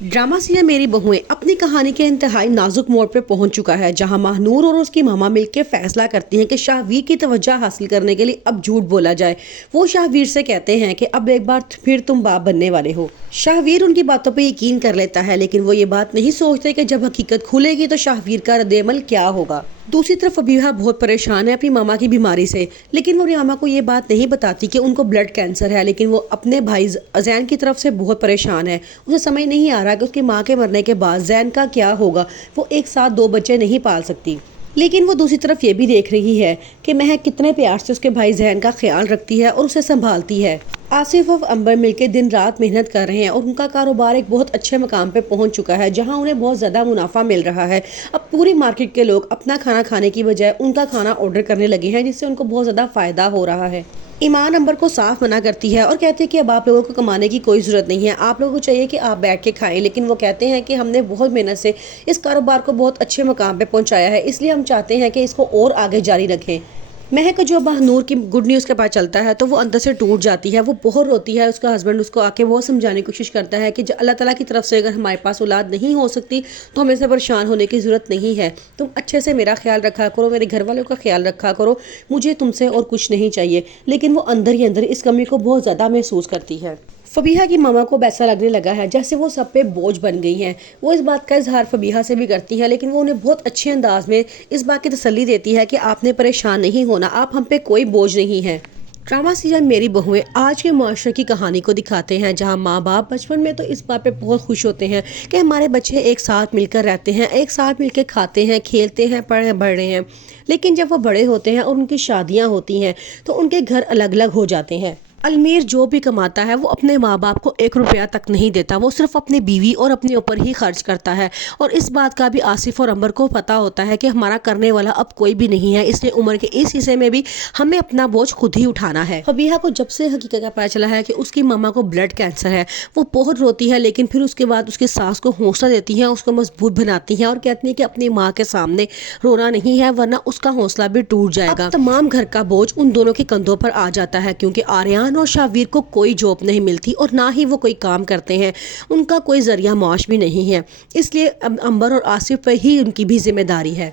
Drama serial मेरी बहुएं अपनी कहानी के इंतहाई नाजुक मोड़ पर पहुंच चुका है, जहां महानूर और उसकी मामा मिलकर फैसला करती हैं कि शाहवीर की तवज्जो हासिल करने के लिए अब झूठ बोला जाए। वो शाहवीर से कहते हैं कि अब एक बार फिर तुम बाप बनने वाले हो। शाहवीर उनकी बातों पर यकीन कर लेता है, लेकिन वो ये बात नहीं सोचते कि जब हकीकत खुलेगी तो शाहवीर का रद्द-ए-अमल क्या होगा। दूसरी तरफ फबीहा बहुत परेशान है अपनी मामा की बीमारी से, लेकिन वो अपनी मामा को ये बात नहीं बताती कि उनको ब्लड कैंसर है। लेकिन वो अपने भाई ज़ैन की तरफ से बहुत परेशान है। उसे समझ नहीं आ रहा कि उसकी माँ के मरने के बाद ज़ैन का क्या होगा। वो एक साथ दो बच्चे नहीं पाल सकती, लेकिन वो दूसरी तरफ ये भी देख रही है कि महक कितने प्यार से उसके भाई ज़ैन का ख्याल रखती है और उसे संभालती है। आसिफ और अंबर मिलकर दिन रात मेहनत कर रहे हैं और उनका कारोबार एक बहुत अच्छे मकाम पे पहुंच चुका है, जहां उन्हें बहुत ज़्यादा मुनाफा मिल रहा है। अब पूरी मार्केट के लोग अपना खाना खाने की बजाय उनका खाना ऑर्डर करने लगे हैं, जिससे उनको बहुत ज़्यादा फ़ायदा हो रहा है। ईमान अंबर को साफ मना करती है और कहती है कि अब आप लोगों को कमाने की कोई ज़रूरत नहीं है, आप लोगों को चाहिए कि आप बैठ के खाएं। लेकिन वो कहते हैं कि हमने बहुत मेहनत से इस कारोबार को बहुत अच्छे मकाम पे पहुंचाया है, इसलिए हम चाहते हैं कि इसको और आगे जारी रखें। महक जो बहनूर की गुड न्यूज़ के पास चलता है तो वो अंदर से टूट जाती है। वो बहुत रोती है। उसका हस्बैंड उसको आके बहुत समझाने की कोशिश करता है कि अल्लाह ताला की तरफ से अगर हमारे पास औलाद नहीं हो सकती तो हमें से परेशान होने की ज़रूरत नहीं है। तुम अच्छे से मेरा ख्याल रखा करो, मेरे घर वालों का ख्याल रखा करो, मुझे तुमसे और कुछ नहीं चाहिए। लेकिन वो अंदर ही अंदर इस कमी को बहुत ज़्यादा महसूस करती है। फबीहा की मामा को ऐसा लगने लगा है जैसे वो सब पे बोझ बन गई हैं। वो इस बात का इजहार फबीहा से भी करती हैं, लेकिन वो उन्हें बहुत अच्छे अंदाज में इस बात की तसल्ली देती है कि आपने परेशान नहीं होना, आप हम पे कोई बोझ नहीं है। ड्रामा सीरियल मेरी बहुएं आज के माशरे की कहानी को दिखाते हैं, जहां माँ बाप बचपन में तो इस बात पे बहुत खुश होते हैं कि हमारे बच्चे एक साथ मिलकर रहते हैं, एक साथ मिलकर खाते हैं, खेलते हैं, बढ़ रहे हैं। लेकिन जब वो बड़े होते हैं और उनकी शादियाँ होती हैं तो उनके घर अलग अलग हो जाते हैं। अलमीर जो भी कमाता है वो अपने माँ बाप को 1 रुपया तक नहीं देता, वो सिर्फ अपनी बीवी और अपने ऊपर ही खर्च करता है। और इस बात का भी आसिफ और अंबर को पता होता है कि हमारा करने वाला अब कोई भी नहीं है, इसलिए उम्र के इस हिस्से में भी हमें अपना बोझ खुद ही उठाना है। फबीहा को जब से हकीकत का पता चला है कि उसकी मामा को ब्लड कैंसर है, वो बहुत रोती है, लेकिन फिर उसके बाद उसकी सास को हौसला देती है, उसको मजबूत बनाती है और कहती है कि अपनी माँ के सामने रोना नहीं है, वरना उसका हौसला भी टूट जाएगा। अब तमाम घर का बोझ उन दोनों के कंधों पर आ जाता है, क्योंकि आर्यन और शाहवीर को कोई जॉब नहीं मिलती और ना ही वो कोई काम करते हैं, उनका कोई जरिया माश भी नहीं है। इसलिए अंबर और आसिफ पर ही उनकी भी जिम्मेदारी है।